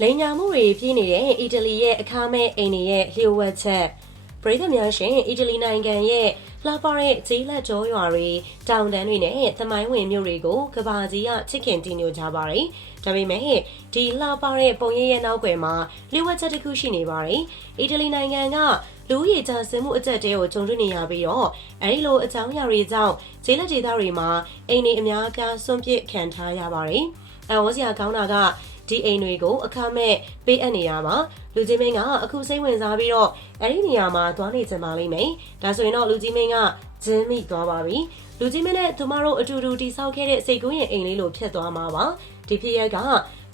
လိန်ညာမှုတွေပြင်းနေတဲ့အီတလီရဲ့အခါမဲ့အိမ်တွေရဲ့လျှို့ဝှက်ချက်ပရိသတ်များရှင်အီတလီနိုင်ငံရဲ့လှပတဲ့ဂျေးလက်ကျော်ရွာတွေတောင်တန်းတွေနဲ့သမိုင်းဝင်မြို့တွေကိုကဘာကြီးကချစ်ခင်တည်ညိုကြပါတယ်။ဒါပေမဲ့ဒီလှပတဲ့ပုံရိပ်ရဲ့နောက်ွယ်မှာလျှို့ဝှက်ချက်တစ်ခုရှိနေပါတယ်။အီတလီနိုင်ငံကလူဦးရေကျဆင်းမှုအကျပ်တဲကိုကြုံတွေ့နေရပြီးတော့အဲဒီလိုအကြောင်းအရာတွေကြောင့်ဂျေးလက်ဒေသတွေမှာအိမ်တွေအများအပြားစွန့်ပစ်ခံထားရပါတယ်။အဝစရာကောင်းတာကဒီအိမ်တွေကိုအခမဲ့ပေးအပ်နေရပါလူကြီးမင်းကအခုစိတ်ဝင်စားပြီးတော့အဲ့ဒီနေရာမှာသွားနေကြပါလိမ့်မယ်ဒါဆိုရင်တော့လူကြီးမင်းကဂျင်းမိသွားပါပြီလူကြီးမင်းနဲ့သူမတို့အတူတူတိဆောက်ခဲ့တဲ့စိတ်ကူးရင်အိမ်လေးလိုဖြစ်သွားမှာပါဒီဖြစ်ရက်က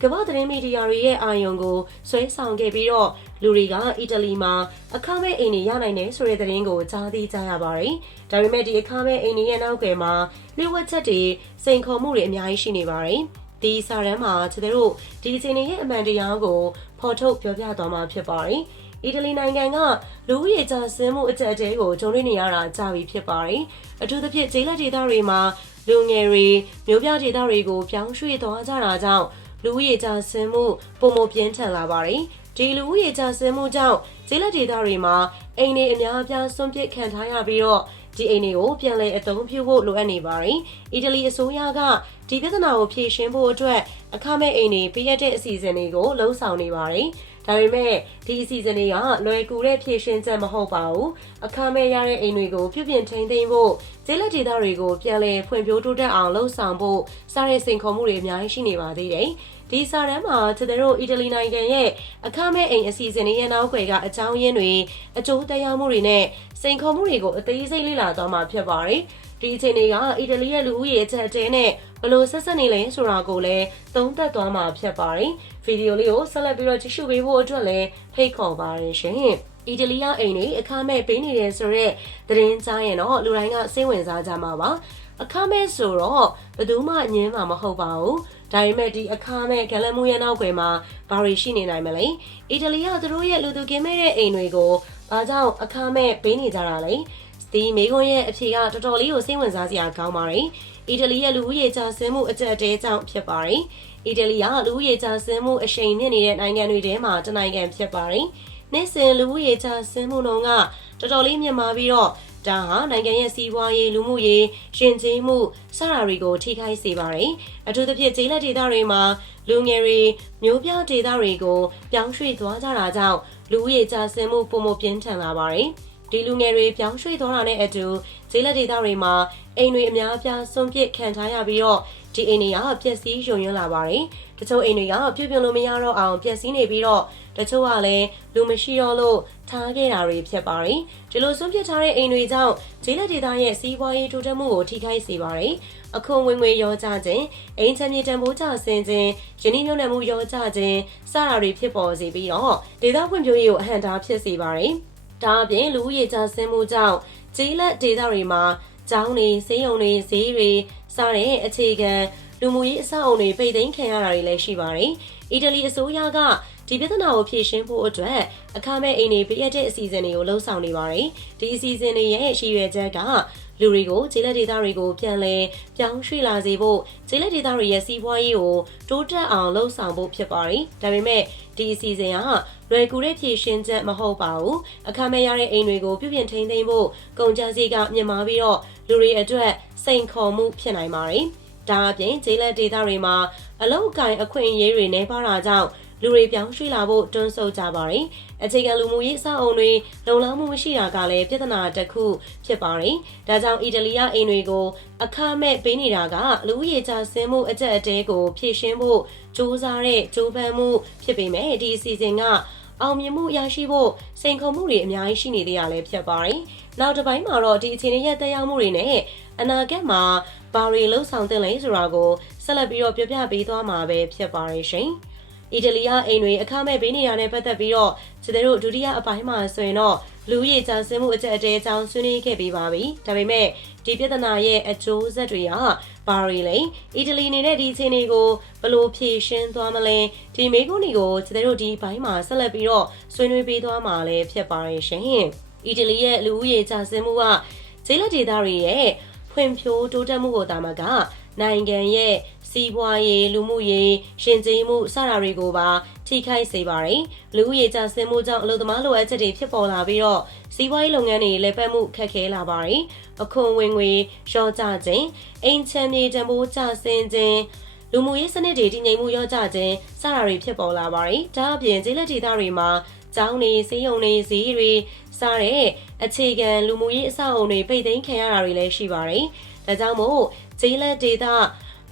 ကမ္ဘာသတင်းမီဒီယာတွေရဲ့အာရုံကိုဆွဲဆောင်ခဲ့ပြီးတော့လူတွေကအီတလီမှာအခမဲ့အိမ်တွေရနိုင်တယ်ဆိုတဲ့သတင်းကိုကြားသိကြရပါတယ်ဒါပေမဲ့ဒီအခမဲ့အိမ်တွေရဲ့နောက်ွယ်မှာလျှို့ဝှက်ချက်တွေစိန်ခေါ်မှုတွေအများကြီးရှိနေပါတယ်ဒီစာရန်မှာကျွန်တော်တို့ဒီအချိန်ရဲ့အမှန်တရားကိုဖော်ထုတ်ပြောပြသွားမှာဖြစ်ပါတယ်။အီတလီနိုင်ငံကလူဦးရေကျဆင်းမှုအကျပ်အတည်းကိုကြုံတွေ့နေရတာကြာပြီဖြစ်ပါတယ်။အထူးသဖြင့်ဂျေးလက်ဒေသတွေမှာလူငယ်တွေမျိုးပြဒေသတွေကိုပြောင်းရွှေ့သွားကြတာကြောင့်လူဦးရေကျဆင်းမှုပုံမပြင်းထန်လာပါတယ်။ဒီလူဦးရေကျဆင်းမှုကြောင့်ဂျေးလက်ဒေသတွေမှာအိမ်တွေအများအပြားစွန့်ပစ်ခံထားရပြီးတော့ဒီအိမ်တွေကိုပြန်လည်အသုံးပြုဖို့လိုအပ်နေပါတယ်။အီတလီအစိုးရကဒီပြဿနာကိုဖြေရှင်းဖို့အတွက်အခမဲ့အိမ်တွေပေးရတဲ့အစီအစဉ်တွေကိုလှုံ့ဆော်နေပါတယ်။ဒါပေမဲ့ဒီအစီအစဉ်တွေကလွယ်ကူတဲ့ဖြေရှင်းချက်မဟုတ်ပါဘူး။အခမဲ့ရတဲ့အိမ်တွေကိုပြုပြင်ထိန်းသိမ်းဖို့ဂျေးလက်ဒေသတွေကိုပြန်လည်ဖွံ့ဖြိုးတိုးတက်အောင်လှုံ့ဆော်ဖို့စတဲ့စိန်ခေါ်မှုတွေအများကြီးရှိနေပါသေးတယ်။ဒီစာတမ်းမှာကျွန်တော်တို့အီတလီနိုင်ငံရဲ့အခမဲ့အိမ်အစီအစဉ်တွေရဲ့နောက်ွယ်ကအကြောင်းရင်းတွေအကျိုးသက်ရောက်မှုတွေနဲ့စိန်ခေါ်မှုတွေကိုအသေးစိတ်လေ့လာသွားမှာဖြစ်ပါတယ်။ဒီအချိန်တွေကအီတလီရဲ့လူဦးရေအချက်အတဲနဲ့ဘလို့ဆက်ဆက်နေလဲဆိုတာကိုလည်းသုံးသပ်သွားမှာဖြစ်ပါတယ်။ဗီဒီယိုလေးကိုဆက်လက်ပြီးတော့ကြည့်ရှုပေးဖို့အတွက်လည်းဖိတ်ခေါ်ပါတယ်ရှင်။အီတလီအိမ်တွေအခမဲ့ပေးနေတယ်ဆိုတော့သတင်းကြားရင်တော့လူတိုင်းကစိတ်ဝင်စားကြမှာပါ။အခမဲ့ဆိုတော့ဘယ်သူမှညင်းမှာမဟုတ်ပါဘူး။ဒါပေမဲ့ဒီအခမဲ့ဂလမှုရဲ့နောက်ွယ်မှာဘာတွေရှိနေနိုင်မလဲ။အီတလီကသူတို့ရဲ့လူသူကင်းမဲ့တဲ့အိမ်တွေကိုဘာကြောင့်အခမဲ့ပေးနေကြတာလဲ။ဒီမိခွန်းရဲ့အဖြေကတော်တော်လေးကိုစိတ်ဝင်စားစရာကောင်းပါတယ်။အီတလီရဲ့လူဦးရေကျဆင်းမှုအကျပ်အတဲကြောင့်ဖြစ်ပါတယ်။အီတလီကလူဦးရေကျဆင်းမှုအရှိန်မြင့်နေတဲ့နိုင်ငံတွေထဲမှာတစ်နိုင်ငံဖြစ်ပါတယ်။နေ့စဉ်လူဦးရေကျဆင်းမှုနှုန်းကတော်တော်လေးမြင့်မားပြီးတော့ဒါဟာနိုင်ငံရဲ့စီးပွားရေးလူမှုရေးရှင်ကျေးမှုစတာတွေကိုထိခိုက်စေပါတယ်။အထူးသဖြင့်ဂျေးလက်ဒေသတွေမှာလူငယ်တွေမျိုးပြဒေသတွေကိုပြောင်းရွှေ့သွားကြတာကြောင့်လူဦးရေကျဆင်းမှုပုံမပြင်းထန်လာပါတယ်။ဒီလူငယ်တွေပြောင်းရွှေ့သွားတာနဲ့အတူဂျေးလက်ဒေသတွေမှာအိမ်တွေအများအပြားစွန့်ပစ်ခံထားရပြီးတော့ဒီအိမ်တွေကပျက်စီးယွံ့ယွံ့လာပါတယ်။တချို့အိမ်တွေကပြုပြင်လို့မရတော့အောင်ပျက်စီးနေပြီးတော့တချို့ကလည်းလူမရှိတော့လို့ထားခဲ့တာတွေဖြစ်ပါတယ်။ဒီလိုစွန့်ပစ်ထားတဲ့အိမ်တွေကြောင့်ဂျေးလက်ဒေသရဲ့စီးပွားရေးတိုးတက်မှုကိုထိခိုက်စေပါတယ်။အခွန်ဝင်ငွေရောကျခြင်းအိမ်ချမ်းမြေတန်ဖိုးကျဆင်းခြင်းယင်းနှိမ့်ညွန့်နှံမှုရောကျခြင်းစတာတွေဖြစ်ပေါ်စေပြီးတော့ဒေသဖွံ့ဖြိုးရေးကိုအဟန့်တားဖြစ်စေပါတယ်။ဒါအပြင်လူဦးရေကျဆင်းမှုကြောင့်ဂျေးလက်ဒေသတွေမှာကျောင်းတွေဆေးရုံတွေဈေးတွေစတဲ့အခြေခံလူမှုရေးအဆောက်အုံတွေပိတ်သိမ်းခံရတာတွေလည်းရှိပါတယ်။အီတလီအစိုးရကဒီပြဿနာကိုဖြေရှင်းဖို့အတွက်အခမဲ့အိမ်တွေပေးရတဲ့အစီအစဉ်တွေကိုလှုံ့ဆော်နေပါတယ်။ဒီအစီအစဉ်တွေရဲ့ရည်ရွယ်ချက်ကလူတွေကိုဂျေးလက်ဒေသတွေကိုပြန်လည်ပြောင်းရွှေ့လာစေဖို့ဂျေးလက်ဒေသတွေရဲ့စီးပွားရေးကိုတိုးတက်အောင်လှုံ့ဆော်ဖို့ဖြစ်ပါတယ်။ဒါပေမဲ့ဒီအစီအစဉ်ကလွယ်ကူတဲ့ဖြေရှင်းချက်မဟုတ်ပါဘူး။အခမဲ့ရတဲ့အိမ်တွေကိုပြုပြင်ထိန်းသိမ်းဖို့ကုန်ကျစရိတ်ကမြင့်မားပြီးတော့လူတွေအတွက်စိန်ခေါ်မှုဖြစ်နိုင်ပါတယ်။ဒါအပြင်ဂျေးလက်ဒေသတွေမှာအလုပ်အကိုင်အခွင့်အရေးတွေနှဲပါတာကြောင့်လူတွေပြောင်းရွှေ့လာဖို့တွန်းဆုတ်ကြပါတယ်။အခြေခံလူမှုရေးအဆောက်အုံတွေလုံလောက်မှုမရှိတာကလည်းပြဿနာတစ်ခုဖြစ်ပါတယ်။ဒါကြောင့်အီတလီအိမ်တွေကိုအခမဲ့ပေးနေတာကလူဦးရေကျဆင်းမှုအကျပ်အတဲကိုဖြည့်ရှင်းဖို့စ조사တဲ့ကြိုးပမ်းမှုဖြစ်ပေမဲ့ဒီအစီအစဉ်ကအောင်မြင်မှုရရှိဖို့စိန်ခေါ်မှုတွေအများကြီးရှိနေသေးရလဲဖြစ်ပါတယ်။နောက်တစ်ပိုင်းမှာတော့ဒီအခြေအနေရဲ့တက်ရောက်မှုတွေနဲ့အနာဂတ်မှာဘာတွေလှုပ်ဆောင်သင့်လဲဆိုတာကိုဆက်လက်ပြီးတော့ပြပြပေးသွားမှာပဲဖြစ်ပါတယ်ရှင်။အီတလီအိမ်တွေအခမဲ့ပေးနေတာနဲ့ပတ်သက်ပြီးတော့ကျွန်တော်တို့ဒုတိယအပိုင်းမှာဆိုရင်တော့လူဦးရေကျဆင်းမှုအကျပ်အတဲအကြောင်းဆွေးနွေးခဲ့ပြီးပါပြီ။ဒါပေမဲ့ဒီပြဿနာရဲ့အကျိုးဆက်တွေကဘာတွေလဲအီတလီအနေနဲ့ဒီအခြေအနေကိုဘယ်လိုဖြေရှင်းသွားမလဲဒီမေးခွန်းတွေကိုကျွန်တော်တို့ဒီဘိုင်းမှာဆက်လက်ပြီးတော့ဆွေးနွေးပေးသွားမှာလည်းဖြစ်ပါတယ်ရှင်။အီတလီရဲ့လူဦးရေကျဆင်းမှုကဂျေးလက်ဒေသတွေရဲ့ဖွံ့ဖြိုးတိုးတက်မှုကိုတာမကနိုင်ငံရဲ့ စီးပွားရေးလူမှုရေးရှင်ကျေးမှုစတာတွေကိုပါထိခိုက်စေပါတယ်။လူဦးရေကျဆင်းမှုကြောင့်အလုပ်သမားလိုအပ်ချက်တွေဖြစ်ပေါ်လာပြီးတော့စီးပွားရေးလုပ်ငန်းတွေလည်းပတ်မှုခက်ခဲလာပါတယ်။အခွန်ဝင်ငွေလျှော့ချခြင်းအိမ်ချမ်းမြေတံပိုးကျဆင်းခြင်းလူမှုရေးစနစ်တွေတည်ငြိမ်မှုလျော့ကျခြင်းစတာတွေဖြစ်ပေါ်လာပါတယ်။ဒါအပြင်ကျေးလက်ဒေသတွေမှာကျောင်းတွေစေယုံတွေဈေးတွေစတဲ့အခြေခံလူမှုရေးအဆောက်အအုံတွေပိတ်သိမ်းခံရတာတွေလည်းရှိပါတယ်။ဒါကြောင့်မို့ကျေးလက်ဒေသ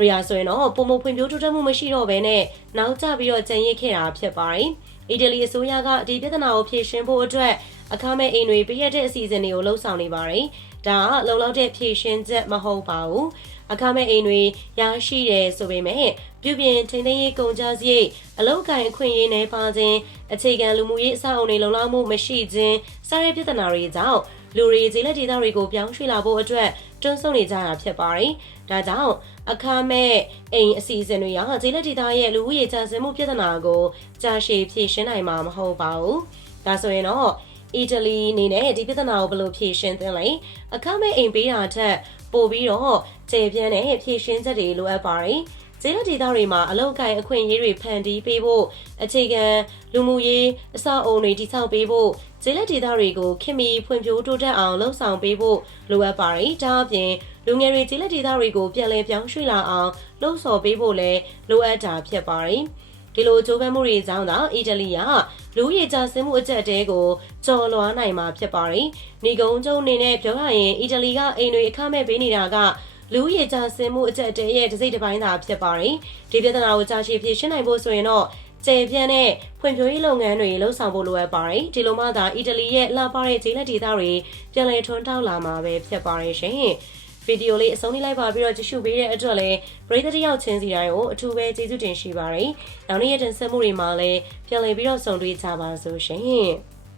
ရရဆိုရင်တော့ပုံမဖွံ့ဖြိုးတိုးတက်မှုမရှိတော့ဘဲနဲ့နောက်ကျပြီးတော့ကြံရစ်ခဲ့တာဖြစ်ပါတယ်။အီတလီအစိုးရကဒီပြဿနာကိုဖြေရှင်းဖို့အတွက်အခမဲ့အိမ်တွေပေးရတဲ့အစီအစဉ်တွေကိုလှုပ်ဆောင်နေပါတယ်။ဒါကလုံလောက်တဲ့ဖြေရှင်းချက်မဟုတ်ပါဘူး။အခမဲ့အိမ်တွေရရှိတယ်ဆိုပေမဲ့ပြုပြင်ထိန်းသိမ်းရေးကုန်ကျစရိတ်အလုပ်ကိုင်အခွင့်အရေးနဲ့ပါခြင်းအခြေခံလူမှုရေးအဆောက်အအုံတွေလုံလောက်မှုမရှိခြင်းစတဲ့ပြဿနာတွေကြောင့်လူတွေကျေးလက်ဒေသတွေကိုပြောင်းရွှေ့လာဖို့အတွက်တွန်းဆုတ်နေကြတာဖြစ်ပါတယ်။ဒါကြောင့်အခမဲ့အိမ်အစီအစဉ်တွေကကျေးလက်ဒေသရဲ့လူဦးရေကျဆင်းမှုပြဿနာကိုကြာရှည်ဖြေရှင်းနိုင်မှာမဟုတ်ပါဘူး။ဒါဆိုရင်တော့အီတလီအနေနဲ့ဒီပြဿနာကိုဘယ်လိုဖြေရှင်းသင့်လဲ။အခမဲ့အိမ်ပေးတာထက်ပိုပြီးတော့ကျေပြန့်တဲ့ဖြေရှင်းချက်တွေလိုအပ်ပါတယ်။ကျေးလက်ဒေသတွေမှာအလုပ်ကိုင်အခွင့်အရေးတွေဖန်တီးပေးဖို့အခြေခံလူမှုရေးအဆောက်အအုံတွေတည်ဆောက်ပေးဖို့ကျေးလက်ဒေသတွေကိုခင်မီဖွံ့ဖြိုးတိုးတက်အောင်လှုံ့ဆော်ပေးဖို့လိုအပ်ပါတယ်။ဒါအပြင်လူငယ်တွေကျေးလက်ဒေသတွေကိုပြန်လည်ပြောင်းရွှေ့လာအောင်လှုံ့ဆော်ပေးဖို့လည်းလိုအပ်တာဖြစ်ပါတယ်။ဒီလိုကြိုးပမ်းမှုတွေကြောင့်သာအီတလီကလူရည်ကြဆင်းမှုအကျပ်တဲကိုကျော်လွှားနိုင်မှာဖြစ်ပါတယ်။နေကုန်းကျုံအနေနဲ့ပြောရရင်အီတလီကအိမ်တွေအခမဲ့ပေးနေတာကလူရည်ကြဆင်းမှုအကျပ်တဲရဲ့တစ်စိတ်တစ်ပိုင်းသာဖြစ်ပါတယ်။ဒီပြဿနာကိုကြာရှည်ဖြေရှင်းနိုင်ဖို့ဆိုရင်တော့ကျေပြန့်တဲ့ဖွံ့ဖြိုးရေးလုပ်ငန်းတွေလှုပ်ဆောင်ဖို့လိုအပ်ပါတယ်။ဒီလိုမှသာအီတလီရဲ့လှပတဲ့ကျေးလက်ဒေသတွေပြန်လည်ထွန်းတောက်လာမှာပဲဖြစ်ပါတယ်ရှင်။ဗီဒီယိုလေးအဆုံးထိလိုက်ပါပြီးတော့ကြည့်ရှုပေးတဲ့အတွက်လည်းပရိသတ်တယောက်ချင်းစီတိုင်းကိုအထူးပဲကျေးဇူးတင်ရှိပါတယ်။နောက်နေ့ရက်တင်ဆက်မှုတွေမှာလည်းပြန်လည်ပြီးတော့ဆုံတွေ့ကြပါစို့ရှင်။